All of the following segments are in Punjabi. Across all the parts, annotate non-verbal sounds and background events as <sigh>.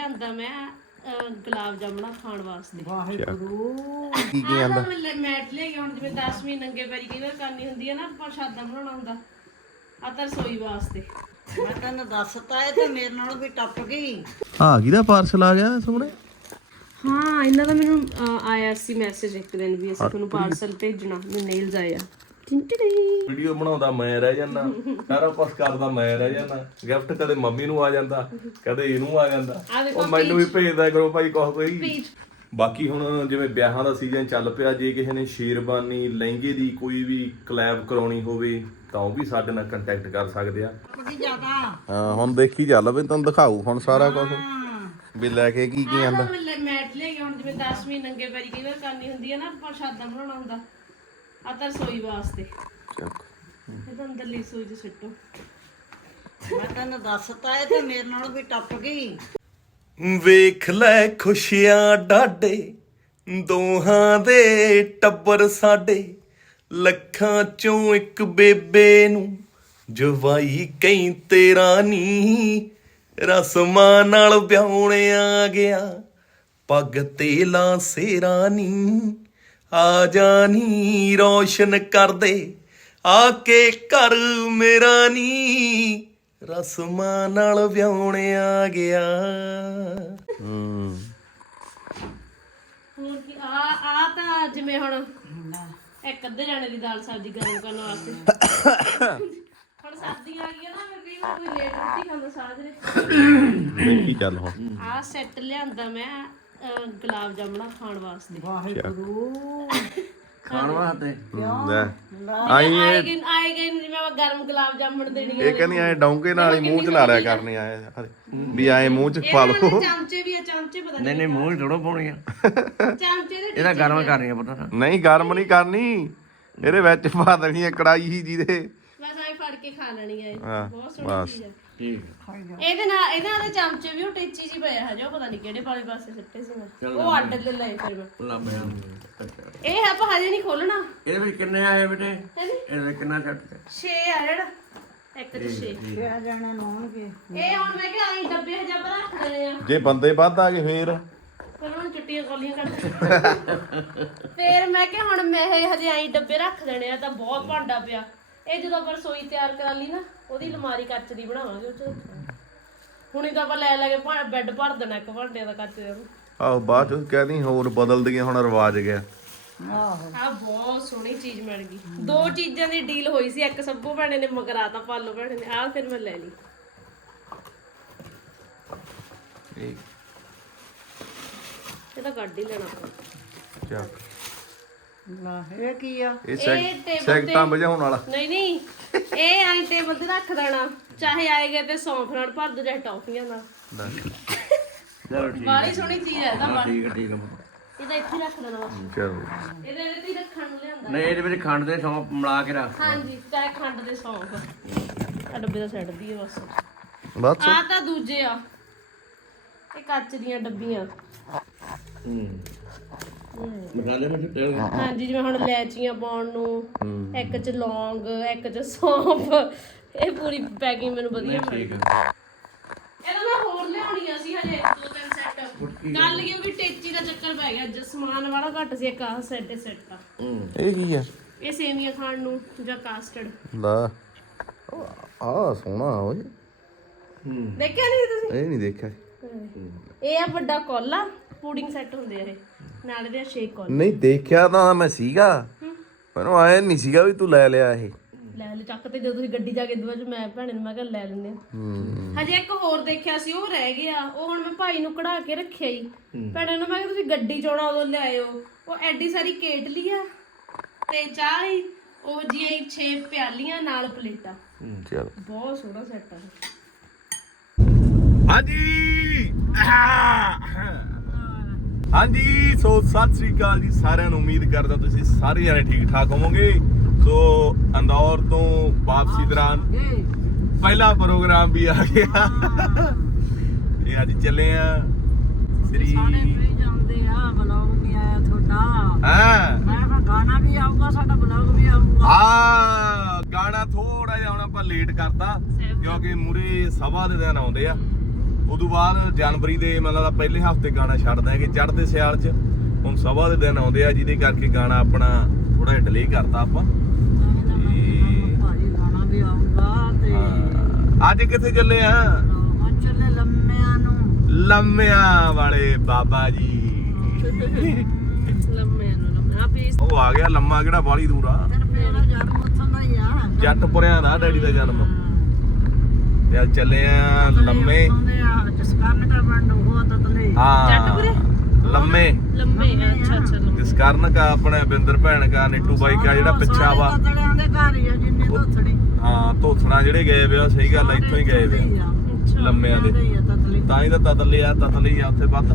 ਲਿਆਂਦਾ ਮੈਂ ਅਹ, ਗੁਲਾਬ ਜਾਮਣਾ ਖਾਣ ਵਾਸਤੇ। ਵਾਹਿਗੁਰੂ। ਕੀ ਕੀ ਆਂਦਾ? ਮੈਂ ਮੈਟ ਲੈ ਕੇ ਹੁਣ ਜਿਵੇਂ 10ਵੀਂ ਨੰਗੇ ਪੈਰੀ ਕਈ ਵਾਰ ਕਰਨੀ ਹੁੰਦੀ ਹੈ ਨਾ ਪ੍ਰਸ਼ਾਦਾ ਬਣਾਉਣਾ ਹੁੰਦਾ ਆ ਤਾਂ ਰਸੋਈ ਵਾਸਤੇ। ਮੈਂ ਤੈਨੂੰ ਦੱਸਤਾ ਇਹ ਤੇ ਮੇਰੇ ਨਾਲ ਵੀ ਟੱਪ ਗਈ। ਆ ਕਿਹਦਾ ਪਾਰਸਲ ਆ ਗਿਆ ਸਾਹਮਣੇ? ਹਾਂ ਇਹਨਾਂ ਦਾ ਮੈਨੂੰ ਅਹ, ਆਇਆ ਸੀ ਮੈਸੇਜ ਇੱਕ ਦਿਨ ਵੀ ਅਸੀਂ ਤੁਹਾਨੂੰ ਪਾਰਸਲ ਭੇਜਣਾ ਮੈਨੂੰ ਨੇਲਸ ਆਇਆ ਟਿੰਟੜੀ ਵੀਡੀਓ ਬਣਾਉਂਦਾ ਮੈਂ ਰਹਿ ਜਾਂਦਾ। ਸਾਰਾ ਕੁਝ ਕਰਦਾ ਮੈਂ ਰਹਿ ਜਾਂਦਾ। ਗਿਫਟ ਕਦੇ ਮੰਮੀ ਨੂੰ ਆ ਜਾਂਦਾ ਕਦੇ ਇਹਨੂੰ ਆ ਜਾਂਦਾ। ਉਹ ਮੈਨੂੰ ਵੀ ਭੇਜਦਾ ਕਰੋ ਭਾਈ ਕੁਛ ਕੋਈ। ਬਾਕੀ ਹੁਣ ਜਿਵੇਂ ਵਿਆਹਾਂ ਦਾ ਸੀਜ਼ਨ ਚੱਲ ਪਿਆ ਜੇ ਕਿਸੇ ਨੇ ਸ਼ੇਰਬਾਨੀ ਲਹਿੰਗੇ ਦੀ ਕੋਈ ਵੀ ਕਲੈਬ ਕਰਾਉਣੀ ਹੋਵੇ ਤਾਂ ਉਹ ਵੀ ਸਾਡੇ ਨਾਲ ਕੰਟੈਕਟ ਕਰ ਸਕਦੇ ਆ। ਕੀ ਜ਼ਿਆਦਾ। ਹਾਂ ਹੁਣ ਦੇਖੀ ਚੱਲ ਵੀ ਤੈਨੂੰ ਦਿਖਾਊ ਹੁਣ ਸਾਰਾ ਕੁਝ ਵੀ ਲੈ ਕੇ ਕੀ ਕੀ ਆਂਦਾ। ਮੈਂ ਮੈਟ ਲੈ ਕੇ ਹੁਣ ਜਿਵੇਂ 10ਵੀਂ ਨੰਗੇ ਪੈਰੀ ਕਈ ਵਾਰ ਕਰਨੀ ਹੁੰਦੀ ਹੈ ਨਾ ਪ੍ਰਸ਼ਾਦਾ ਬਣਾਉਣਾ ਹੁੰਦਾ ਆ ਤਾਂ ਰਸੋਈ ਵਾਸਤੇ ਇਹ ਤਾਂ ਅੰਦਰਲੀ ਰਸੋਈ ਚ ਸਿੱਟੋ ਮੈਂ ਤੈਨੂੰ ਦੱਸਤਾ ਇਹ ਤੇ ਮੇਰੇ ਨਾਲ ਵੀ ਟੱਪ ਗਈ। ਵੇਖ ਲੈ ਖੁਸ਼ੀਆਂ ਡਾਡੇ ਦੋਹਾਂ ਦੇ ਟੱਬਰ ਸਾਡੇ ਲੱਖਾਂ ਚੋਂ ਇੱਕ ਬੇਬੇ ਨੂੰ ਜਵਾਈ ਕਈ ਤੇਰਾ ਨੀ। ਰਸਮਾਂ ਨਾਲ ਵਿਆਹੁਣ ਆ ਗਿਆ ਪੱਗ ਤੇ ਲਾ ਸੇਰਾ ਨੀ। ਆ ਜਾਨੀ ਰੋਸ਼ਨ ਕਰਦੇ ਆ ਕੇ ਘਰ ਮੇਰਾ ਨੀ। ਰਸਮਾਂ ਨਾਲ ਵਿਆਹੁਣ ਆ ਗਿਆ। ਹੂੰ ਹੋਰ ਕੀ ਆ ਆ ਤਾਂ ਜਿਵੇਂ ਹੁਣ ਇੱਕ ਅੱਧੇ ਜਾਣੇ ਦੀ ਦਾਲ ਸਬਜ਼ੀ ਗਰਮ ਕਰਨ ਵਾਸਤੇ। ਹੁਣ ਸਰਦੀਆਂ ਆ ਗਈਆਂ ਨਾ ਫਿਰ ਕਈ ਲੇਟ ਰੋਟੀ ਖਾਂਦਾ ਸਾਜਰੇ ਦੇਖੀ ਚੱਲ ਹੁਣ। ਆ ਸੈੱਟ ਲਿਆਂਦਾ ਮੈਂ। ਅਹ, ਗੁਲਾਬ ਜਾਮਣਾ ਖਾਣ ਵਾਸਤੇ। ਵਾਹਿਗੁਰੂ। <laughs> ਖਾਣ ਵਾਸਤੇ। ਲੈ। ਆਈ ਆਏ ਗਏ ਆਏ ਗਏ ਨੂੰ ਜਿਵੇਂ ਆਪਾਂ ਗਰਮ ਗੁਲਾਬ ਜਾਮਣ ਦੇਣੀ ਇਹ ਕਹਿੰਦੀ ਐ ਡੌਂਕੇ ਨਾਲ ਹੀ ਮੂੰਹ ਚ ਲਾ ਲਿਆ ਕਰਨੇ ਆਏ। ਵੀ ਆਏ ਮੂੰਹ ਚ ਪਾ ਲਓ। ਚਮਚੇ ਵੀ ਆ ਚਮਚੇ ਪਤਾ ਨਹੀਂ ਨਹੀਂ ਮੂੰਹ ਥੋੜੋ ਪਾਉਣੀਆਂ ਨਹੀਂ ਚਮਚੇ ਦੇ ਇਹਦਾ ਗਰਮ ਕਰਨੀਆਂ ਪਤਾ। ਨਹੀਂ ਗਰਮ ਨਹੀਂ ਕਰਨੀ। ਇਹਦੇ ਵਿੱਚ ਪਾ ਦੇਣੀ ਹੈ ਕੜਾਈ ਹੀ ਜਿਹਦੇ ਮੈਂ ਸਾਈ ਫੜ ਕੇ ਖਾ ਲੈਣੀ ਆ ਇਹ। ਬਹੁਤ ਸੋਹਣੀ ਚੀਜ਼ ਆ। ਠੀਕ ਇਹਦੇ ਨਾਲ ਇਹਦੇ ਨਾਲ ਦੇ ਚਮਚੇ ਵੀ ਉਹ ਟੇਚੀ ਜੀ ਪਏ ਹਜੇ ਉਹ ਪਤਾ ਨਹੀਂ ਕਿਹੜੇ ਵਾਲੇ ਪਾਸੇ ਸਿੱਟੇ ਸੀ ਮੈਂ। ਉਹ ਅੱਡ ਲੈ ਲਏ ਫਿਰ ਮੈਂ। ਲੱਭ ਗਿਆ ਇਹ ਆਪਾਂ ਹਜੇ ਨਹੀਂ ਖੋਲਣਾ ਇਹਦੇ ਵਿੱਚ ਕਿੰਨੇ ਆਏ ਬੇਟੇ? ਇਹਦੇ? ਵਿੱਚ ਕਿੰਨਾ ਛੱਡ 6 ਆ ਜਿਹੜਾ। ਇੱਕ ਤੇ 6 ਕਿਆ ਜਾਣੇ ਲਾਉਣਗੇ ਇਹ ਹੁਣ ਮੈਂ ਕਿਹਾ ਆਈ ਡੱਬੇ ਹਜੇ ਆਪਾਂ ਰੱਖ ਦੇਣੇ ਆ। ਜੇ ਬੰਦੇ ਵੱਧ ਆ ਗਏ ਫੇਰ? ਫਿਰ ਹੁਣ ਚੁੱਟੀਆਂ ਕੋਲੀਆਂ ਕੱਢ ਫਿਰ ਮੈਂ ਕਿਹਾ ਹੁਣ ਮੈਂ ਇਹ ਹਜੇ ਆਈ ਡੱਬੇ ਰੱਖ ਦੇਣੇ ਆ ਤਾਂ ਬਹੁਤ ਭਾਂਡਾ ਪਿਆ। ਇਹ ਜਦੋਂ ਆਪਾਂ ਰਸੋਈ ਤਿਆਰ ਕਰ ਲਈ ਨਾ ਉਹਦੀ ਅਲਮਾਰੀ ਕੱਚ ਦੀ ਬਣਾਵਾਂਗੇ ਉਹ ਚ। ਹੁਣੀ ਤਾਂ ਆਪਾਂ ਲੈ ਲੈ ਕੇ ਭਾ- ਬੈੱਡ ਭਰ ਦੇਣਾ ਇੱਕ ਭਾਂਡੇ ਦਾ ਕੱਚ ਦਾ। ਆਹੋ ਬਾਅਦ ਚ ਕਹਿੰਦੀ ਹੋਰ ਬਦਲ ਦਈਏ ਹੁਣ ਰਿਵਾਜ ਗਿਆ। ਆਹੋ। ਆ ਬਹੁਤ ਸੋਹਣੀ ਚੀਜ਼ ਮਿਲ ਗਈ। ਦੋ ਚੀਜ਼ਾਂ ਦੀ ਡੀਲ ਹੋਈ ਸੀ ਇੱਕ ਸੱਭੂ ਭੈਣੇ ਨੇ ਮਗਰਾਤਾ ਪਾਲੋ ਭੈਣੇ ਨੇ ਆਹ ਫਿਰ ਮੈਂ ਲੈ ਲਈ। ਇਹ ਤਾਂ ਕੱਢ ਹੀ ਲੈਣਾ ਆਪਾਂ। ਚੱਕ ਲਾ ਇਹ ਕੀ ਆ? ਇਹ ਇਹ ਸੈਕ table ਸੈਕਟਾਂ ਵਜਾਉਣ ਵਾਲਾ। ਨਹੀਂ ਨਹੀਂ। ਇਹ ਆਈ ਟੇਬਲ ਤੇ ਰੱਖ ਦੇਣਾ। ਚਾਹੇ ਆਏਗਾ ਤੇ ਸੌਂਫ ਨਾਲ ਭਰ ਦੋ ਚਾਹੇ ਟੌਫੀਆਂ ਨਾਲ। ਚਲੋ ਠੀਕ ਬਾਲੀ ਸੋਹਣੀ ਚੀਜ਼ ਹੈ ਤਾਂ ਬਾਲੀ ਠੀਕ ਹੈ, ਠੀਕ ਹੈ ਇਹਦਾ ਇੱਥੇ ਹੀ ਰੱਖ ਦੇਣਾ ਬਸ। ਚਲੋ। ਇਹਦੇ ਵਿੱਚ ਹੀ ਰੱਖਣ ਨੂੰ ਲਿਆਂਦਾ। ਨਹੀਂ ਇਹਦੇ ਵਿੱਚ ਖੰਡ ਦੇ ਸੌਂਪ ਮਿਲਾ ਕੇ ਰੱਖ। ਹਾਂਜੀ ਚਾਹੇ ਖੰਡ ਦੇ ਸੌਂਫ ਆ ਡੱਬੇ ਦਾ ਬਸ। ਬਸ। ਆ ਤਾਂ ਦੂਜੇ ਆ। ਇਹ ਕੱਚ ਦੀਆਂ ਡੱਬੀਆਂ। ਮਸਾਲੇ ਵਿੱਚ ਤੇਲ। ਹਾਂਜੀ ਜਿਵੇਂ ਹੁਣ ਲੈਚੀਆਂ ਪਾਉਣ ਨੂੰ ਇੱਕ ਚ ਲੌਂਗ ਇੱਕ ਚ ਸੌਂਫ ਇਹ ਪੂਰੀ ਪੈਕਿੰਗ ਮੈਨੂੰ ਵਧੀਆ ਮਿਲ ਗਈ ਇਹਦਾ ਮੈਂ ਹੋਰ ਲਿਆਉਣੀਆਂ ਸੀ ਹਜੇ ਦੋ ਤਿੰਨ ਸੈੱਟ। ਕੱਲ ਕਿਉਂਕਿ ਟੇਚੀ ਦਾ ਚੱਕਰ ਪੈ ਗਿਆ ਅੱਜ ਸਮਾਨ ਵਾਲਾ ਘੱਟ ਸੀ ਇੱਕ ਆਹ ਸੈੱਟ ਸੈੱਟ ਆ। ਇਹ ਕੀ ਆ? ਇਹ ਸੇਮੀਆਂ ਖਾਣ ਨੂੰ ਜਾਂ ਕਾਸਟਰਡ ਲਾ ਆ ਸੋਹਣਾ ਓਏ। ਦੇਖਿਆ ਨਹੀਂ ਤੁਸੀਂ? ਇਹ ਨਹੀਂ ਦੇਖਿਆ। ਇਹ ਆ ਵੱਡਾ ਕੋਲਾ ਪੂਡਿੰਗ ਸੈੱਟ ਹੁੰਦੇ ਆ ਇਹ। ਨਾਲ ਦੇ ਸ਼ੇਕ ਕੋਲਾ ਨਹੀਂ ਦੇਖਿਆ ਤਾਂ ਮੈਂ ਸੀਗਾ। ਮੈਨੂੰ ਆਇਆ ਨਹੀਂ ਸੀਗਾ ਵੀ ਤੂੰ ਲੈ ਲਿਆ ਇਹ। ਲੈ ਲੈ ਚੱਕ ਤੇ ਜਦੋਂ ਤੁਸੀਂ ਗੱਡੀ ਜਾ ਕੇ ਦੁਆ ਚ ਮੈਂ ਭੈਣੇ ਨੂੰ ਮੈਂ ਕਿਹਾ ਲੈ ਲੈਂਦੇ ਆ। ਹਜੇ ਇੱਕ ਹੋਰ ਦੇਖਿਆ ਸੀ ਉਹ ਰਹਿ ਗਿਆ। ਉਹ ਹੁਣ ਮੈਂ ਭਾਈ ਨੂੰ ਕਢਾ ਕੇ ਰੱਖਿਆ ਹੀ। ਭੈਣੇ ਨੂੰ ਮੈਂ ਕਿਹਾ ਤੁਸੀਂ ਗੱਡੀ ਚੋਣਾ ਉਦੋਂ ਲਿਆਇਓ ਉਹ ਐਡੀ ਸਾਰੀ ਕੇਟਲੀ ਆ। ਤੇ ਚਾਹ ਹੀ ਉਹ ਜੀਆਂ 6 ਪਿਆਲੀਆਂ ਨਾਲ ਪਲੇਟਾਂ। ਚਲ। ਬਹੁਤ ਸੋਹਣਾ ਸੈੱਟ ਆ। ਹਾਂਜੀ। ਹਾਂਜੀ ਸੋ ਸਤਿ ਸ੍ਰੀ ਅਕਾਲ ਜੀ ਸਾਰਿਆਂ ਨੂੰ। ਉਮੀਦ ਕਰਦਾ ਤੁਸੀਂ ਸਾਰੇ ਜਣੇ ਠੀਕ ਠਾਕ ਹੋਵੋਗੇ। ਸੋ ਅੰਦੌਰ ਤੋਂ ਵਾਪਸੀ ਦੌਰਾਨ ਪਹਿਲਾ ਪ੍ਰੋਗਰਾਮ ਵੀ ਆ ਗਿਆ। ਇਹ ਅੱਜ ਚੱਲੇ ਆ ਸ੍ਰੀ ਜਾਂਦੇ ਆ ਬਲੌਗ ਵੀ ਆਇਆ ਤੁਹਾਡਾ। ਹਾਂ? ਮੈਂ ਕਿਹਾ ਗਾਣਾ ਵੀ ਆਊਗਾ ਸਾਡਾ ਬਲੌਗ ਵੀ ਆਊਗਾ। ਆ ਗਾਣਾ ਥੋੜਾ ਜਿਹਾ ਹੁਣ ਆਪਾਂ ਲੇਟ ਕਰਤਾ ਕਿਉਂਕਿ ਮੂਰੇ ਸਭਾ ਦੇ ਦਿਨ ਆਉਂਦੇ ਆ। ਉਦੋਂ ਬਾਅਦ ਜਨਵਰੀ ਦੇ ਮਤਲਬ ਦਾ ਪਹਿਲੇ ਹਫ਼ਤੇ ਗਾਣਾ ਛੱਡ ਦਾਂਗੇ ਚੜ੍ਹਦੇ ਸਿਆਲ 'ਚ। ਹੁਣ ਸਭਾ ਦੇ ਦਿਨ ਆਉਂਦੇ ਆ ਜਿਹਦੇ ਕਰਕੇ ਗਾਣਾ ਆਪਣਾ ਥੋੜਾ ਜਿਹਾ ਡਿਲੇ ਕਰਤਾ ਆਪਾਂ। ਅੱਜ ਕਿੱਥੇ ਚੱਲੇ ਆ? ਚੱਲੇ ਲੰਮਿਆਂ ਨੂੰ ਲੰਮਿਆਂ ਵਾਲੇ ਬਾਬਾ ਜੀ। ਨੂੰ ਪੀਸ ਉਹ ਆ ਗਿਆ ਲੰਮਾ ਕਿਹੜਾ ਬਾਲੀ ਦੂਰ ਆ। ਤੇਰੇ ਪਿਓ ਦਾ ਜਨਮ ਉੱਥੋਂ ਦਾ ਹੀ ਆ। ਜੱਟਪੁਰਿਆਂ ਦਾ ਡੈਡੀ ਦਾ ਜਨਮ। ਤੇ ਅੱਜ ਚੱਲੇ ਆ ਲੰਮੇ। ਹਾਂ? ਲੰਮੇ। ਲੰਮੇ ਅੱਛਾ ਅੱਛਾ ਲੰਮੇ। ਇਸ ਕਾਰਨ ਕਾ ਆਪਣੇ ਬਿੰਦਰ ਭੈਣ ਕਾ ਨਿੱਟੂ ਬਾਈ ਕਾ ਜਿਹੜਾ ਪਿੱਛਾ ਵਾ। ਤੜਿਆਂ ਦੇ ਘਰ ਹੀ ਆ ਜਿੰਨੇ ਧੋਥੜੀ ਹਾਂ ਧੋਥਣਾ ਜਿਹੜੇ ਗਏ ਵੇ ਆ ਸਹੀ ਗੱਲ ਇੱਥੋਂ ਹੀ ਗਏ ਵੇ ਲੰਮਿਆਂ ਦੇ। ਤਾਂ ਹੀ ਤਾਂ ਤਤਲੇ ਆ ਤਤਲੀ ਆ ਉੱਥੇ ਵੱਧ।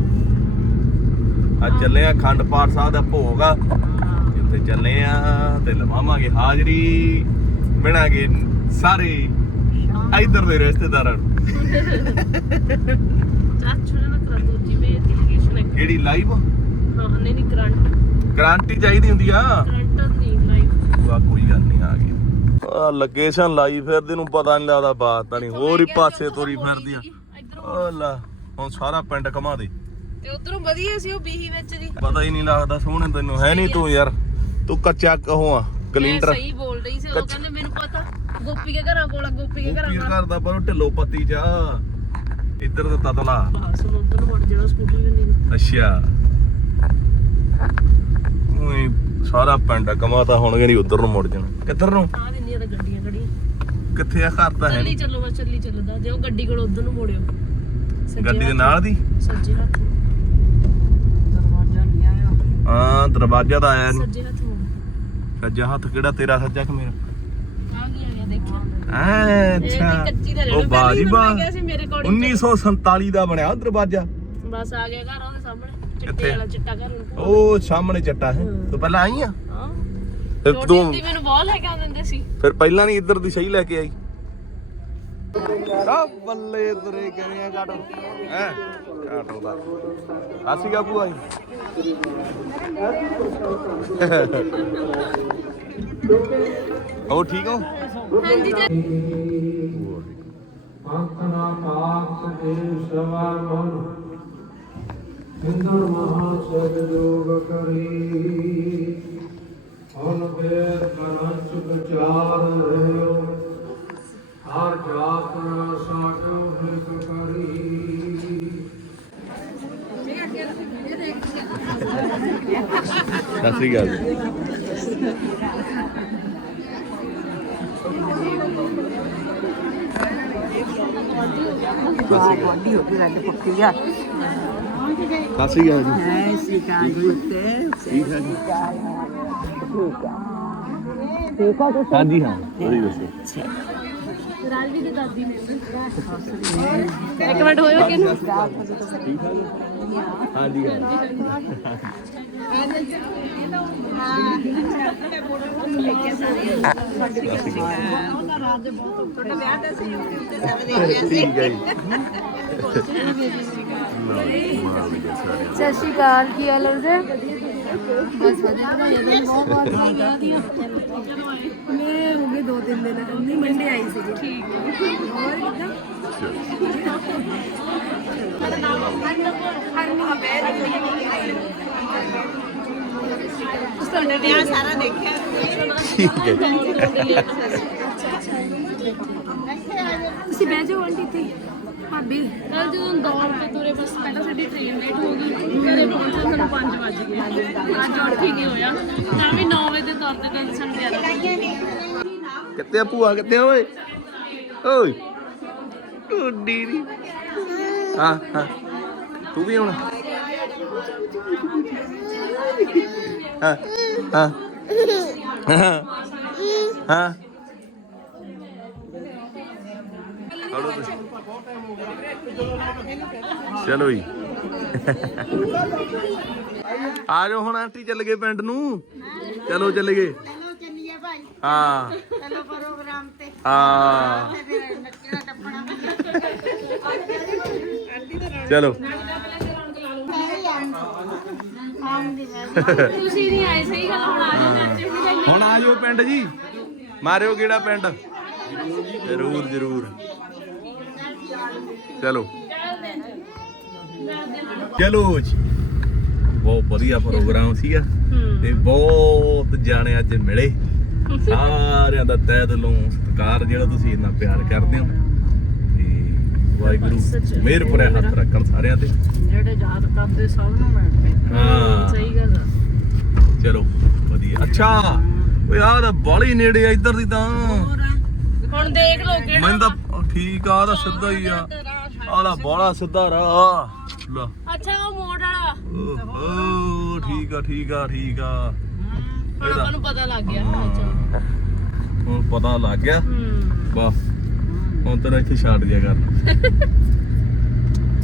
ਅੱਜ ਚੱਲੇ ਆ ਖੰਡ ਪਾਠ ਸਾਹਿਬ ਦਾ ਭੋਗ ਆ। ਜਿੱਥੇ ਚੱਲੇ ਆ ਤੇ ਲਵਾਵਾਂਗੇ ਹਾਜ਼ਰੀ। ਮਿਣਾਂਗੇ ਸਾਰੇ ਇਧਰ ਦੇ ਰਿਸ਼ਤੇਦਾਰਾਂ ਨੂੰ। ਚਾਚੂ ਨੇ ਨਾ ਕਰਾ ਦੂਜੀ ਵੇ ਐਪਲੀਕੇਸ਼ਨ ਇੱਕ ਕਿਹੜੀ ਲਾਈਵ ਹਾਂ ਨਹੀਂ ਨਹੀਂ ਕਰੰਟ ਗਾਰੰਟੀ ਚਾਹੀਦੀ ਹੁੰਦੀ ਆ। ਕਰੰਟ ਨਹੀਂ ਲਾਈਵ ਆ ਕੋਈ ਗੱਲ ਨਹੀਂ ਆ ਗਈ। ਆ ਲੋਕੇਸ਼ਨ ਲਾਈ ਫਿਰਦੇ ਨੂੰ ਪਤਾ ਨਹੀਂ ਲੱਗਦਾ ਬਾਤ ਤਾਂ ਨਹੀਂ। ਹੋਰ ਹੀ ਪਾਸੇ ਤੋਰੀ ਫਿਰਦੀ ਆ। ਓ ਲਾ ਹੁਣ ਸਾਰਾ ਪਿੰਡ ਘਮਾ ਦੇ। ਤੇ ਉਧਰੋਂ ਵਧੀਆ ਸੀ ਉਹ ਬੀਹੀ ਵਿੱਚ ਦੀ। ਪਤਾ ਹੀ ਨਹੀਂ ਲੱਗਦਾ ਸੋਹਣੇ ਤੈਨੂੰ ਹੈ ਨਹੀਂ ਤੂੰ ਯਾਰ। ਤੂੰ ਕੱਚਾ ਕਹੋ ਆ ਮੈਂ ਕਲਿੰਡਰ ਸਹੀ ਬੋਲ ਰਹੀ ਸੀ ਉਹ ਕਹਿੰਦੇ ਮੈਨੂੰ ਪਤਾ। ਗੋਪੀ ਦੇ ਘਰਾਂ ਕੋਲ ਆ, ਗੋਪੀ ਦੇ ਘਰਾਂ ਕੀ ਕੋਲ ਕਰਦਾ ਪਰ ਉਹ ਢਿੱਲੋ ਪੱਤੀ ਚ ਆ। ਇੱਧਰ ਤਾਂ ਤਤਲਾ। ਬਸ ਨੂੰ ਉਧਰ ਨੂੰ ਮੁੜ ਜਿਹੜਾ ਸਕੂਟਰੀ ਵੀ ਨਹੀਂ ਅੱਛਾ। ਉਹੀ ਸਾਰਾ ਪਿੰਡ ਕਮਾ ਤਾਂ ਹੁਣ ਨਹੀਂ ਉਧਰ ਨੂੰ ਮੁੜ ਜਾਣਾ। ਕਿੱਧਰ ਨੂੰ? ਆ ਦਿੰਦੀਆਂ ਤਾਂ ਗੱਡੀਆਂ ਖੜੀਆਂ। ਕਿੱਥੇ ਆ ਘਰ ਤਾਂ ਹੈ ਚੱਲੀ ਨੀ। ਚੱਲੋ ਬਸ ਚੱਲੀ ਚੱਲੋ ਦਾ ਜੇ ਉਹ ਗੱਡੀ ਕੋਲ ਉਧਰ ਨੂੰ ਮੋੜਿਓ। ਸੱਜੇ ਗੱਡੀ ਦੇ ਹੱਥ- ਨਾਲ ਦੀ? ਸੱਜੇ ਹੱਥ। ਦਰਵਾਜ਼ਾ ਨਹੀਂ ਆਇਆ। ਹਾਂ ਦਰਵਾਜ਼ਾ ਤਾਂ ਆਇਆ ਨਹੀਂ। ਸੱਜੇ ਹੱਥ ਮੋੜ। ਸੱਜਾ ਹੱਥ ਕਿਹੜਾ ਤੇਰਾ ਸੱਜਾ ਕਿ ਮੇਰਾ ਆ ਗਿਆ ਗਿਆ ਦੇਖਿਆ ਐ ਇਹ ਅੱਛਾ। ਵੀ ਕੱਚੀ ਦਾ ਲੈਣਾ ਉਹ ਬਾਜੀ ਬਾ। ਬਣਾਇਆ ਗਿਆ ਸੀ ਮੇਰੇ ਕੋਲ 1947 ਦਾ ਬਣਿਆ ਉਹ ਦਰਵਾਜ਼ਾ। ਬਸ ਆ ਗਿਆ ਘਰ ਉਹਦੇ ਸਾਹਮਣੇ? ਚਿੱਟੇ ਵਾਲਾ ਚਿੱਟਾ ਘਰ ਉਹ ਸਾਹਮਣੇ ਚੱਟਾ ਹੈ। ਤੂੰ ਪਹਿਲਾਂ ਆਈ ਆ? ਹਾਂ। ਫਿਰ ਤੂੰ ਮੈਨੂੰ ਬਹੁਤ ਲੈ ਕੇ ਆਉਂਦੇ ਸੀ। ਫਿਰ ਪਹਿਲਾਂ ਨਹੀਂ ਇੱਧਰ ਦੀ ਸਹੀ ਲੈ ਕੇ ਆਈ। ਆ ਬੱਲੇ ਤੇਰੇ ਕਰਿਆ ਕਾਟੋ? ਹੈ? ਕਾਟੋ ਦਾ ਆਸੀਗਾ ਭੂਆ ਜੀ <laughs> ਹੋ ਠੀਕ ਹੋ? ਹਾਂਜੀ ਆਖਣਾ ਪਾਕ ਮਨ ਹਿੰਦੁਰ ਮਹਾ ਜੋਗ ਕਰੀ ਹਨ ਬੇਰ ਕਰੰਚ ਵਿਚਾਰ ਰਹਿਓ ਹਰ ਜਾਤ ਨਾ ਸਾਜੋ ਹਿਕ ਕਰੀ ਸਤਿ ਸ੍ਰੀ ਅਕਾਲ। ਜੀ ਗੋਡੀ ਹੋ ਗਈ ਲੱਗ ਪੱਕੀ ਆ ਸਤਿ ਸ੍ਰੀ ਅਕਾਲ ਜੀ। ਐ ਸੀ ਕਾਜ ਤੇ ਠੀਕ ਹੈ ਜੀ ਹਾਂਜੀ ਹਾਂ ਤੁਸੀਂ ਦੱਸੋ ਰਾਜਵੀ ਦੀ ਦਾਦੀ ਨੇ ਇੱਕ ਮਿੰਟ ਹੋਇਓ ਕਿਨੂੰ ਹਾਂਜੀ ਹਾਂ ਠੀਕ ਹੈ ਜੀ ਸਤਿ ਸ਼੍ਰੀ ਅਕਾਲ ਕੀ ਹਾਲ ਹੈ ਬਸ ਵਧੀਆ ਬਣਾਈਆਂ ਨੇ ਬਹੁਤ ਬਹੁਤ ਮੈਂ ਹੋ ਗਏ ਦੋ ਤਿੰਨ ਦਿਨ ਨਹੀਂ ਮੰਡੇ ਆਈ ਸੀ ਠੀਕ ਹੋਰ ਕਿਦਾਂ ਤੁਹਾਡੇ ਵਿਆਹ ਸਾਰਾ ਦੇਖਿਆ ਠੀਕ ਹੈ। ਤੁਸੀਂ ਬਹਿ ਜਾਓ ਆਂਟੀ ਤੇ ਭਾਬੀ ਕੱਲ ਜਦੋਂ ਦੌੜ ਕੇ ਤੁਰੇ ਬਸ ਪਹਿਲਾਂ ਸਾਡੀ ਟ੍ਰੇਨ ਲੇਟ ਹੋ ਗਈ। ਘਰੇ ਪਹੁੰਚੇ ਸਾਨੂੰ 5 ਵਜ ਗਏ। ਅੱਜ ਉੱਠ ਹੀ ਨਹੀਂ ਹੋਇਆ। ਤਾਂ ਵੀ 9 ਵਜੇ ਦੇ ਤੌਰ ਤੇ ਤਾਂ ਸਾਨੂੰ ਜ਼ਿਆਦਾ ਕਿੱਥੇ ਆ ਭੂਆ? ਕਿੱਥੇ ਓਏ? ਓਏ। ਟੁੱਡੀ ਦੀ ਹਾਂ ਹਾਂ। ਤੂੰ ਵੀ ਆਉਣਾ? ਹਾਂ ਹਾਂ ਹਾਂ ਹਾਂ ਤੁਸੀਂ ਚਲੋ ਜੀ। ਆ ਜਾਓ ਹੁਣ, ਆਂਟੀ ਚੱਲ ਗਏ ਪਿੰਡ ਨੂੰ। ਚਲੋ ਚੱਲ ਗਏ। ਚਲੋ ਚੱਲੀਏ ਭਾਈ ਹਾਂ। ਚਲੋ ਪ੍ਰੋਗਰਾਮ ਤੇ ਹਾਂ। ਚਲੋ। ਤੁਸੀਂ ਨਹੀਂ ਆਏ ਸਹੀ ਗੱਲ ਹੁਣ ਆ ਜਾਓ ਚਾਚੇ ਹੁਣੀ ਜਾਈਏ ਹੁਣ ਆ ਜਾਓ ਪਿੰਡ ਜੀ। ਮਾਰਿਓ ਕਿਹੜਾ ਪਿੰਡ? ਜ਼ਰੂਰ ਜ਼ਰੂਰ। ਚਲੋ। ਚਲੋ ਜੀ। ਬਹੁਤ ਵਧੀਆ ਪ੍ਰੋਗਰਾਮ ਸੀਗਾ। ਤੇ ਬਹੁਤ ਜਾਣੇ ਅੱਜ ਮਿਲੇ। <laughs> ਸਾਰਿਆਂ ਦਾ ਤਹਿ ਦਿਲੋਂ ਸਤਿਕਾਰ ਜਿਹੜਾ ਤੁਸੀਂ ਇੰਨਾ ਪਿਆਰ ਕਰਦੇ ਹੋ। ਵਾਹਿਗੁਰੂ ਮਿਹਰ ਭਰਿਆ ਹੱਥ ਰੱਖਣ ਸਾਰਿਆਂ ਤੇ। ਜਿਹੜੇ ਯਾਦ ਕਰਦੇ ਸਭ ਨੂੰ ਮਿਲਦੇ ਹਾਂ। ਸਹੀ ਗੱਲ ਆ। ਚਲੋ ਵਧੀਆ। ਅੱਛਾ ਓਏ ਆਹ ਤਾਂ ਬਾਲੀ ਨੇੜੇ ਆ ਇੱਧਰ ਦੀ ਤਾਂ। ਹੁਣ ਦੇਖ ਲਓ ਕਿਹੜਾ ਮੈਨੂੰ ਤਾਂ ਠੀਕ ਆ ਤਾਂ ਸਿੱਧਾ ਹੀ ਆ। ਦਾ ਬਾਲਾ ਸਿੱਧਾ ਰਾਹ ਲਾ। ਅੱਛਾ ਉਹ ਮੋੜ ਵਾਲਾ। ਓਹੋ ਠੀਕ ਆ ਠੀਕ ਆ ਠੀਕ ਆ। ਹੁਣ ਆਪਾਂ ਨੂੰ ਪਤਾ ਲੱਗ ਗਿਆ ਹੁਣ ਪਤਾ ਲੱਗ ਗਿਆ। ਵਾਹ। ਹੁਣ ਤਾਂ ਇੱਥੇ ਛੱਡ ਦਿਆ ਕਰ।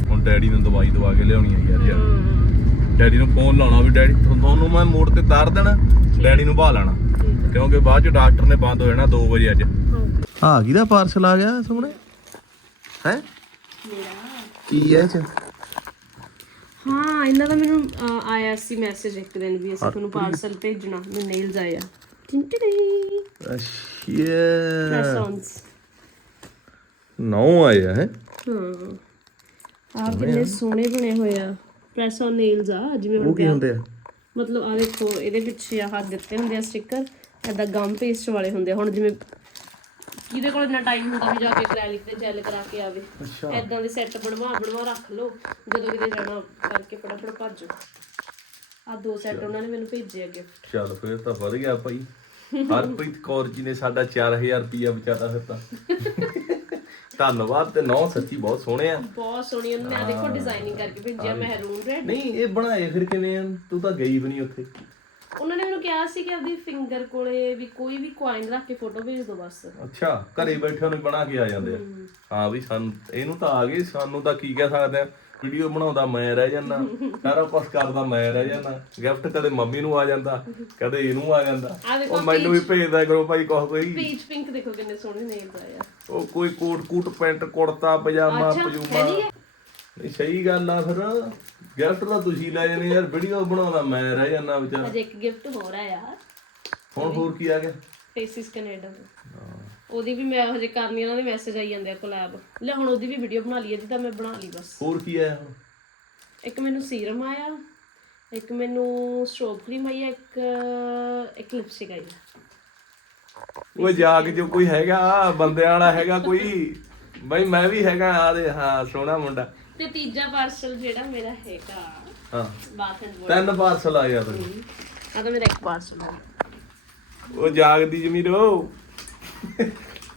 ਹੁਣ ਡੈਡੀ ਨੂੰ ਦਵਾਈ ਦਵਾ ਕੇ ਲਿਆਉਣੀ ਆ ਯਾਰ ਯਾਰ। ਡੈਡੀ ਨੂੰ ਫੋਨ ਲਾਉਣਾ ਵੀ ਡੈਡੀ ਤੁਹਾਨੂੰ ਮੈਂ ਮੋੜ ਤੇ ਤਾਰ ਦੇਣਾ ਡੈਡੀ ਨੂੰ ਬਹਾ ਲੈਣਾ। ਕਿਉਂਕਿ ਬਾਅਦ ਚ ਡਾਕਟਰ ਨੇ ਬੰਦ ਹੋ ਜਾਣਾ 2 ਵਜੇ ਅੱਜ। ਆ ਕਿਹਦਾ ਪਾਰਸਲ ਆ ਗਿਆ ਸਾਹਮਣੇ? ਹੈ? ਕੀ ਹੈ ਚ? ਹਾਂ ਇਹਨਾਂ ਦਾ ਮੈਨੂੰ ਆਇਆ ਸੀ ਮੈਸੇਜ ਇੱਕ ਦਿਨ ਵੀ ਅਸੀਂ ਤੁਹਾਨੂੰ ਪਾਰਸਲ ਭੇਜਣਾ ਮੈਂ ਨੇਲਸ ਆਇਆ ਟਿੰਟੜੀ ਅੱਛਾ। ਪ੍ਰੈਸons ਨੌ ਆਇਆ ਹੈ? ਹਾਂ। ਆ ਕਿੰਨੇ ਸੋਹਣੇ ਬਣੇ ਹੋਏ ਆ। ਪ੍ਰੈਸ ਔਨ ਨੇਲਸ ਆ ਜਿਵੇਂ ਹੁਣ ਉਹ ਕੀ ਹੁੰਦੇ ਆ? ਮਤਲਬ ਆ ਦੇਖੋ ਇਹਦੇ ਪਿੱਛੇ ਆਹ ਦਿੱਤੇ ਹੁੰਦੇ ਆ ਸਟicker ਐਦਾਂ ਗਮ ਪੇਸਟ ਵਾਲੇ ਹੁੰਦੇ ਆ। ਹੁਣ ਜਿਵੇਂ ਕਿਹਦੇ ਕੋਲ ਇੰਨਾ ਟਾਈਮ ਹੁੰਦਾ ਵੀ ਜਾ ਕੇ ਐਕ੍ਰੈਲਿਕ ਤੇ ਜੈਲ ਕਰਾ ਕੇ ਆਵੇ। ਐਦਾਂ ਦੇ ਸੈੱਟ ਬਣਵਾ ਬਣਵਾ ਰੱਖ ਲਓ। ਜਦੋਂ ਕਿਤੇ ਜਾਣਾ ਕਰਕੇ ਫਟਾਫਟ ਭੱਜੋ। ਆ ਦੋ ਸੈੱਟ ਉਹਨਾਂ ਨੇ ਮੈਨੂੰ ਭੇਜੇ ਆ ਗਿਫਟ ਚੱਲ ਫੇਰ ਤਾਂ ਵਧ ਗਿਆ ਭਾਈ। ਹਰਪ੍ਰੀਤ ਕੌਰ ਜੀ ਨੇ ਸਾਡਾ 4000 ਰੁਪਿਆ ਬਚਾਤਾ ਫਿਰ ਤਾਂ। ਧੰਨਵਾਦ ਤੇ ਨੌ ਸੱਚੀ ਬਹੁਤ ਸੋਹਣੇ ਆ। ਬਹੁਤ ਸੋਹਣੀ ਉਹਨਾਂ ਆਹ ਦੇਖੋ ਡਿਜ਼ਾਈਨਿੰਗ ਕਰਕੇ ਭੇਜਿਆ ਮਹਿਰੂਨ ਰੈਡ ਨਹੀਂ ਇਹ ਬਣਾਏ ਫਿਰ ਕਿਵੇਂ ਆ? ਤੂੰ ਤਾਂ ਗਈ ਵੀ ਨਹੀਂ ਉੱਥੇ। ਉਹਨਾਂ ਨੇ ਮੈਨੂੰ ਕਿਹਾ ਸੀ ਕਿ ਆਪਦੀ ਫਿੰਗਰ ਕੋਲੇ ਵੀ ਕੋਈ ਵੀ ਕੁਆਇਨ ਰੱਖ ਕੇ ਫੋਟੋ ਭੇਜ ਦਿਓ ਬਸ। ਅੱਛਾ ਘਰੇ ਬੈਠਿਆਂ ਨੂੰ ਹੀ ਬਣਾ ਕੇ ਆ ਜਾਂਦੇ ਆ। ਹਾਂ। ਵੀ ਸਾਨੂੰ ਇਹਨੂੰ ਤਾਂ ਆ ਗਈ ਸਾਨੂੰ ਤਾਂ ਕੀ ਕਹਿ ਸਕਦੇ ਆ? ਵੀਡੀਓ ਬਣਾਉਂਦਾ ਮੈਂ ਰਹਿ ਜਾਂਦਾ। ਸਾਰਾ ਕੁਝ ਕਰਦਾ ਮੈਂ ਰਹਿ ਜਾਂਦਾ। ਗਿਫਟ ਕਦੇ ਮੰਮੀ ਨੂੰ ਆ ਜਾਂਦਾ ਕਦੇ ਇਹਨੂੰ ਆ ਜਾਂਦਾ। ਉਹ ਮੈਨੂੰ ਵੀ ਭੇਜਦਾ ਕਰੋ ਭਾਈ ਕੁਛ ਕੋਈ। ਪੀਚ ਪਿੰਕ ਦੇਖੋ ਕਿੰਨੇ ਸੋਹਣੇ ਨੇਲਸ ਆਏ ਆ ਉਹ ਕੋਈ ਕੋਟ ਕੂਟ ਪੈਂਟ ਕੁੜਤਾ ਪਜਾਮਾ ਪਜੂਮਾ? ਨਹੀਂ ਸਹੀ ਗੱਲ ਆ ਫਿਰ। ਗਿਫਟ ਤਾਂ ਤੁਸੀਂ ਲੈ ਜਨੇ ਯਾਰ ਵੀਡੀਓ ਬਣਾਉਂਦਾ ਮੈਂ ਰਹਿ ਜਾਂਦਾ ਵਿਚਾਰਾ। ਅਜੇ ਇੱਕ ਗਿਫਟ ਹੋਰ ਆਇਆ ਹੁਣ ਹੋਰ ਕੀ ਆ ਗਿਆ? ਫੇਸਿਸ ਕੈਨੇਡਾ ਤੋਂ ਉਹਦੀ ਵੀ ਮੈਂ ਹਜੇ ਕਰਨੀ ਉਹਨਾਂ ਦੇ ਮੈਸੇਜ ਆਈ ਜਾਂਦੇ ਆ ਕੋਲੈਬ ਲੈ ਹੁਣ ਉਹਦੀ ਵੀ ਵੀਡੀਓ ਬਣਾ ਲਈ ਇਹਦੀ ਤਾਂ ਮੈਂ ਬਣਾ ਲਈ ਬਸ। ਹੋਰ ਕੀ ਆਇਆ ਹੁਣ? ਇੱਕ ਮੈਨੂੰ ਸੀਰਮ ਆਇਆ ਇੱਕ ਮੈਨੂੰ ਸਟ੍ਰੋਬ ਕਰੀਮ ਆਈ ਆ, ਇੱਕ ਇੱਕ ਲਿਪਸਟਿਕ ਆਈ ਆ। ਉਹ ਜਾਗ ਜੋ ਕੋਈ ਹੈਗਾ ਬੰਦਿਆਂ ਵਾਲਾ ਹੈਗਾ ਕੋਈ। ਬਈ ਮੈਂ ਵੀ ਹੈਗਾ ਆ ਦੇ ਹਾਂ ਸੋਹਣਾ ਮੁੰਡਾ। ਤੇ ਤੀਜਾ ਪਾਰਸਲ ਜਿਹੜਾ ਮੇਰਾ ਹੈਗਾ ਹਾਂ। ਬਾਥ ਐਂਡ ਤਿੰਨ ਪਾਰਸਲ ਆ ਯਾਰ ਆ ਤਾਂ ਮੇਰਾ ਇੱਕ ਪਾਰਸਲ ਉਹ ਜਾਗਦੀ ਜਮੀਰੋ।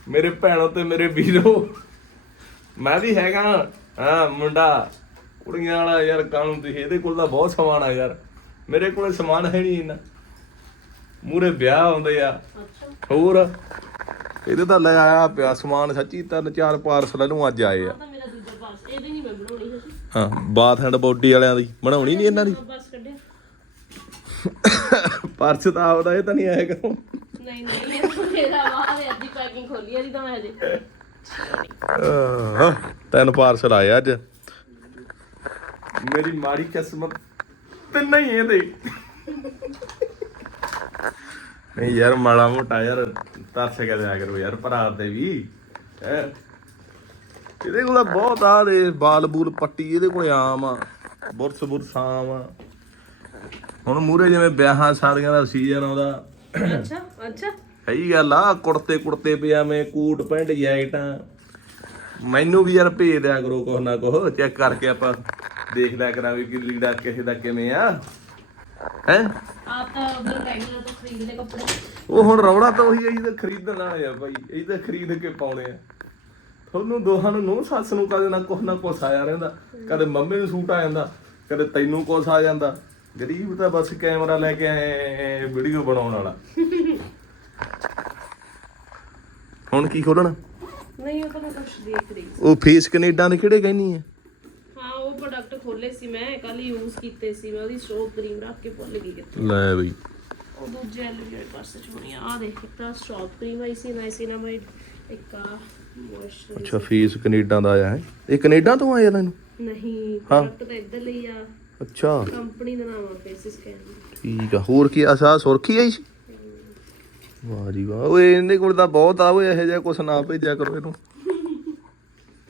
ਮੇਰੇ ਭੈਣੋ ਤੇ ਮੇਰੇ ਵੀਰੋ। ਮੈਂ ਵੀ ਹੈਗਾ ਹਾਂ ਮੁੰਡਾ। ਕੁੜੀਆਂ ਵਾਲਾ ਯਾਰ ਕਾਨੂੰਨ ਤੁਸੀਂ? ਇਹਦੇ ਕੋਲ ਤਾਂ ਬਹੁਤ ਸਮਾਨ ਆ ਯਾਰ। ਮੇਰੇ ਕੋਲੇ ਸਮਾਨ ਹੈ ਨਹੀਂ ਇੰਨਾ। ਮੂਰੇ ਵਿਆਹ ਹੁੰਦੇ ਆ। ਅੱਛਾ। ਹੋਰ? ਇਹਦੇ ਤਾਂ ਲੈ ਆਇਆ ਪਿਆ ਸਮਾਨ ਸੱਚੀ ਤਿੰਨ ਚਾਰ ਪਾਰਸਲ ਇਹਨੂੰ ਅੱਜ ਆਏ ਆ। ਨਹੀਂ ਹਾਂ ਬਾਥ ਐਂਡ ਬੋਡੀ ਵਾਲਿਆਂ ਦੀ। ਬਣਾਉਣੀ ਨਹੀਂ ਇਹਨਾਂ ਦੀ? ਪਰਸ ਤਾਂ ਆਪਦਾ ਇਹ ਤਾਂ ਨਹੀਂ ਆਏਗਾ ਨਹੀਂ ਨਹੀਂ ਤਾਂ ਮੇਰਾ ਬਾਹਰ ਹੈ ਅੱਧੀ ਪੈਕਿੰਗ ਖੋਲੀ ਆ ਦੀ ਤਾਂ ਮੈਂ ਹਜੇ। ਆਹ, ਤਿੰਨ ਪਾਰਸਲ ਆਏ ਅੱਜ। ਮੇਰੀ ਮਾੜੀ ਕਿਸਮਤ ਤੇ ਨਹੀਂ ਇਹਦੇ। ਨਹੀਂ ਯਾਰ ਮਾੜਾ ਮੋਟਾ ਯਾਰ ਤਰਸ ਕੇ ਦਿਆ ਕਰੋ ਯਾਰ ਭਰਾ ਤੇ ਵੀ। ਹੈਂ। ਇਹਦੇ ਕੋਲ ਬਹੁਤ ਆ ਦੇ ਬਾਲ ਬੂਲ ਪੱਟੀ ਇਹਦੇ ਕੋਲ ਆਮ ਆ ਬੁਰਸ ਬੁਰਸ ਆਮ ਆ। ਹੁਣ ਮੂਰੇ ਜਿਵੇਂ ਵਿਆਹਾਂ ਸ਼ਾਦੀਆਂ ਦਾ ਸੀਜ਼ਨ ਆਉਂਦਾ। ਅੱਛਾ ਅੱਛਾ। ਸਹੀ ਗੱਲ ਆ ਕੁੜਤੇ ਕੁੜਤੇ ਪਜਾਮੇ ਕੋਟ ਪੈਂਟ ਜੈਕਟਾਂ। ਮੈਨੂੰ ਵੀ ਯਾਰ ਭੇਜ ਦਿਆ ਕਰੋ ਕੁਛ ਨਾ ਕੁਛ ਚੈੱਕ ਕਰਕੇ ਆਪਾਂ ਦੇਖ ਲਿਆ ਕਰਾਂ ਵੀ ਕਿ ਲੀੜਾ ਕਿਸੇ ਦਾ ਕਿਵੇਂ ਆ। ਹੈ? ਆਪ ਤਾਂ ਉਧਰ ਰੈਗੂਲਰ ਤੋਂ ਖਰੀਦਦੇ ਕੱਪੜੇ। ਉਹ ਹੁਣ ਰੌਲਾ ਤਾਂ ਉਹੀ ਅਸੀਂ ਤਾਂ ਖਰੀਦਣ ਵਾਲੇ ਆ ਭਾਈ ਅਸੀਂ ਤਾਂ ਖਰੀਦ ਕੇ ਪਾਉਣੇ ਆ। ਤੁਹਾਨੂੰ ਦੋਹਾਂ ਨੂੰ ਨੂੰ ਸੱਸ ਨੂੰ ਕਦੇ ਨਾ ਕੁਛ ਨਾ ਕੁਛ ਆਇਆ ਰਹਿੰਦਾ ਕਦੇ ਮੰਮੀ ਨੂੰ ਸੂਟ ਆ ਜਾਂਦਾ ਕਦੇ ਤੈਨੂੰ ਕੁਛ ਆ ਜਾਂਦਾ। ਗਰੀਬ ਤਾਂ ਬਸ ਕੈਮਰਾ ਲੈ ਕੇ ਆਏ ਵੀਡੀਓ ਬਣਾਉਣ ਵਾਲਾ। ਹੁਣ ਕੀ ਖੋਲਣਾ? ਨਹੀਂ ਉਹ ਤਾਂ ਮੈਂ ਕੁਝ ਦੇਖ ਰਹੀ ਸੀ। ਉਹ ਫੇਸ ਕੈਨੇਡਾ ਦੇ ਕਿਹੜੇ ਕਹਿਨੀ ਆ? ਹਾਂ ਉਹ ਪ੍ਰੋਡਕਟ ਖੋਲੇ ਸੀ ਮੈਂ ਕੱਲ ਯੂਜ਼ ਕੀਤੇ ਸੀ ਮੈਂ ਉਹਦੀ ਸਟ੍ਰੋਬ ਕਰੀਮ ਰੱਖ ਕੇ ਭੁੱਲ ਗਈ ਕਿਤੇ ਲੈ ਬਈ। ਉਹ ਦੂਜੇ ਐਲਵੀਆਰ ਪਾਸੇ ਚ ਹੋਣੀ ਆ ਆਹ ਦੇਖ ਇੱਕ ਤਾਂ ਸਟ੍ਰੋਬ ਕਰੀਮ ਆਈ ਸੀ ਨਾਈਸਿਨਾਮਾਈਡ ਇੱਕ ਆ ਮੋਇਸਚਰ ਅੱਛਾ ਫੇਸ ਕੈਨੇਡਾ ਦਾ ਆਇਆ ਹੈ। ਇਹ ਕੈਨੇਡਾ ਤੋਂ ਆਇਆ ਤੈਨੂੰ ਨਹੀਂ ਪ੍ਰੋਡਕਟ ਤਾਂ ਇੱਧਰ ਲਈ ਆ। ਅੱਛਾ। ਕੰਪਨੀ ਦਾ ਨਾਮ ਆ ਫੇਸਿਸ ਕਹਿਣ ਠੀਕ ਆ। ਹੋਰ ਕੀ ਅਸਾ ਸੁਰਖੀ ਆਈ ਸੀ? ਵਾਹ ਜੀ ਵਾਹ। ਓਏ ਇਹਦੇ ਕੋਲ ਤਾਂ ਬਹੁਤ ਆ ਓਏ ਇਹੋ ਜਿਹਾ ਕੁਛ ਨਾ ਭੇਜਿਆ ਕਰੋ ਇਹਨੂੰ।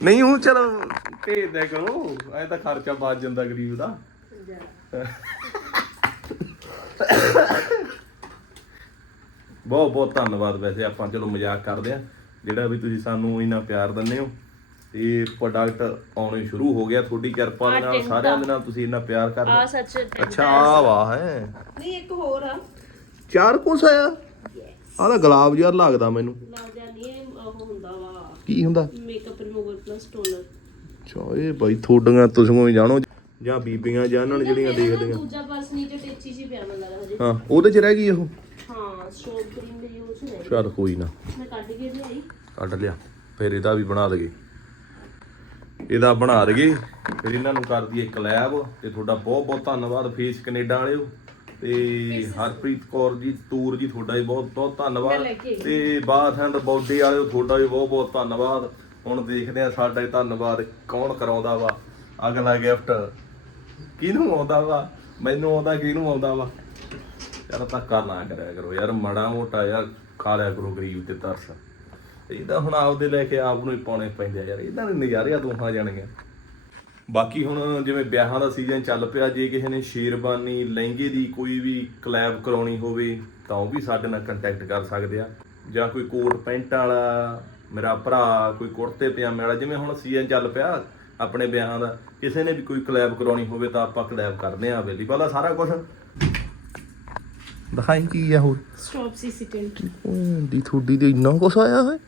ਨਹੀਂ ਹੂੰ ਚਲੋ ਭੇਜ ਦਿਆ ਕਰੋ। ਐ ਤਾਂ ਖਰਚਾ ਬਚ ਜਾਂਦਾ ਗਰੀਬ ਦਾ। ਬਹੁਤ ਬਹੁਤ ਧੰਨਵਾਦ ਵੈਸੇ ਆਪਾਂ ਚਲੋ ਮਜ਼ਾਕ ਕਰਦੇ ਆ। ਜਿਹੜਾ ਵੀ ਤੁਸੀਂ ਸਾਨੂੰ ਇੰਨਾ ਪਿਆਰ ਦਿੰਦੇ ਹੋ ਤੇ ਪ੍ਰੋਡਕਟ ਆਉਣੇ ਸ਼ੁਰੂ ਹੋ ਗਿਆ। ਤੁਹਾਡੀ ਕਿਰਪਾ ਦੇ ਨਾਲ ਸਾਰਿਆਂ ਦੇ। ਨਾਲ ਤੁਸੀਂ ਇੰਨਾ ਪਿਆਰ ਕਰਦੇ ਆ ਹੋ ਸੱਚ ਅੱਛਾ ਆ ਵਾਹ ਹੈ। ਨਹੀਂ ਇੱਕ ਹੋਰ ਆ। ਚਾਰ ਕੁਛ ਆਇਆ ਆਹ ਤਾਂ ਗੁਲਾਬ ਜਿਹਾ ਲੱਗਦਾ ਮੈਨੂੰ। ਲੱਗ ਜਾਂਦੀ ਹੈ ਉਹ ਹੁੰਦਾ ਵਾ। ਕੀ ਹੁੰਦਾ? ਮੇਕਅਪ ਰਿਮੂਵਰ ਪਲਸ ਟੋਨਰ ਅੱਛਾ ਇਹ ਬਾਈ ਤੁਹਾਡੀਆਂ ਤੁਸੀਂ ਵੀ ਜਾਣੋ ਜਾਂ ਬੀਬੀਆਂ ਜਾਂ ਇਹਨਾਂ ਨੂੰ ਜਿਹੜੀਆਂ ਦੇਖਦੀਆਂ। ਦੂਜਾ ਪਰਸ ਨੀਚੇ ਟੇਚੀ ਜੀ ਪਿਆ ਮੈਨੂੰ ਲੱਗਦਾ ਹਜੇ। ਹਾਂ ਉਹਦੇ ਚ ਰਹਿ ਗਈ ਉਹ? ਹਾਂ ਸਟ੍ਰੋਬ ਕਰੀਮ ਦੇ ਯੂਜ਼ ਨੇ ਚੱਲ ਕੋਈ ਨਾ। ਮੈਂ ਕੱਢ ਕੇ ਲਿਆਈ। ਕੱਢ ਲਿਆ। ਫਿਰ ਇਹਦਾ ਵੀ ਬਣਾ ਦਗੇ ਇਹਦਾ ਬਣਾ ਦਗੇ ਫਿਰ ਇਹਨਾਂ ਨੂੰ ਕਰ ਦਈਏ ਕਲੈਬ ਤੇ ਤੁਹਾਡਾ ਬਹੁਤ ਬਹੁਤ ਧੰਨਵਾਦ ਫੇਸ ਕੈਨੇਡਾ ਵਾਲਿਓ। ਤੇ ਹਰਪ੍ਰੀਤ ਕੌਰ ਜੀ ਤੂਰ ਜੀ ਤੁਹਾਡਾ ਵੀ ਬਹੁਤ ਬਹੁਤ ਧੰਨਵਾਦ। ਤੇ ਬਾਥ ਐਂਡ ਬੌਡੀ ਵਾਲਿਓ ਤੁਹਾਡਾ ਵੀ ਬਹੁਤ ਬਹੁਤ ਧੰਨਵਾਦ। ਹੁਣ ਦੇਖਦੇ ਆ ਸਾਡਾ ਹੀ ਧੰਨਵਾਦ ਕੌਣ ਕਰਾਉਂਦਾ ਵਾ। ਅਗਲਾ ਗਿਫਟ ਕਿਹਨੂੰ ਆਉਂਦਾ ਵਾ? ਮੈਨੂੰ ਆਉਂਦਾ ਕਿਹਨੂੰ ਆਉਂਦਾ ਵਾ? ਯਾਰ ਧੱਕਾ ਨਾ ਕਰਿਆ ਕਰੋ। ਯਾਰ ਮੜਾ ਮੋਟਾ ਯਾਰ ਖਾ ਲਿਆ ਕਰੋ ਗਰੀਬ ਤੇ ਤਰਸ। ਇਹਦਾ ਹੁਣ ਆਪਦੇ ਲੈ ਕੇ ਆਪ ਨੂੰ ਹੀ ਪਾਉਣੇ ਪੈਂਦੇ ਯਾਰ। ਇਹਨਾਂ ਦੇ ਨਜ਼ਾਰੇ ਆ ਦੋਹਾਂ ਜਾਣਗੇ ਬਾਕੀ ਹੁਣ ਜਿਵੇਂ ਵਿਆਹਾਂ ਦਾ ਸੀਜ਼ਨ ਚੱਲ ਪਿਆ ਜੇ ਕਿਸੇ ਨੇ ਸ਼ੇਰਬਾਨੀ ਲਹਿੰਗੇ ਦੀ ਕੋਈ ਵੀ ਕਲੈਬ ਕਰਾਉਣੀ ਹੋਵੇ ਤਾਂ ਉਹ ਵੀ ਸਾਡੇ ਨਾਲ ਕੰਟੈਕਟ ਕਰ ਸਕਦੇ ਆ। ਜਾਂ ਕੋਈ ਕੋਟ ਪੈਂਟ ਵਾਲਾ ਮੇਰਾ ਭਰਾ ਕੋਈ ਕੁੜਤੇ ਪਜਾਮੇ ਵਾਲਾ ਜਿਵੇਂ ਹੁਣ ਸੀਜ਼ਨ ਚੱਲ ਪਿਆ ਆਪਣੇ ਵਿਆਹਾਂ ਦਾ ਕਿਸੇ ਨੇ ਵੀ ਕੋਈ ਕਲੈਬ ਕਰਾਉਣੀ ਹੋਵੇ ਤਾਂ ਆਪਾਂ ਕਲੈਬ ਕਰਦੇ ਆ ਅਵੇਲੇਬਲ ਆ ਸਾਰਾ ਕੁਝ ਦਿਖਾਈ ਕੀ ਆ ਹੋਰ? ਸਟ੍ਰੋਬ ਸੀਸੀਟੈਂਟ ਦੀ ਥੋੜੀ ਦੇ ਇੰਨਾ ਕੁਛ ਆਇਆ ਹੈ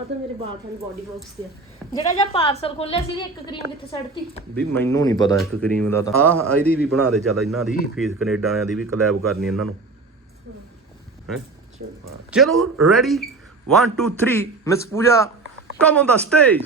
ਆ ਤਾਂ ਮੇਰੇ ਐਂਡ ਬੋਡੀ ਵਰਕਸ ਦੇ। ਜਿਹੜਾ ਜਿਹਾ ਪਾਰਸਲ ਖੋਲਿਆ ਸੀ ਇੱਕ ਕਰੀਮ ਕਿੱਥੇ ਛੱਡਤੀ ਵੀ ਮੈਨੂੰ ਨਹੀਂ ਪਤਾ ਇੱਕ ਕਰੀਮ ਦਾ ਤਾਂ। ਆਹ ਇਹਦੀ ਵੀ ਬਣਾ ਦੇ ਚੱਲ ਇਹਨਾਂ ਦੀ ਫੇਸ ਕੈਨੇਡਾ ਵਾਲਿਆਂ ਦੀ ਵੀ ਕਲੈਬ ਕਰਨੀ ਇਹਨਾਂ ਨੂੰ। ਹੈ? ਚਲੋ। Ready 1 2 3 miss Pooja come on the stage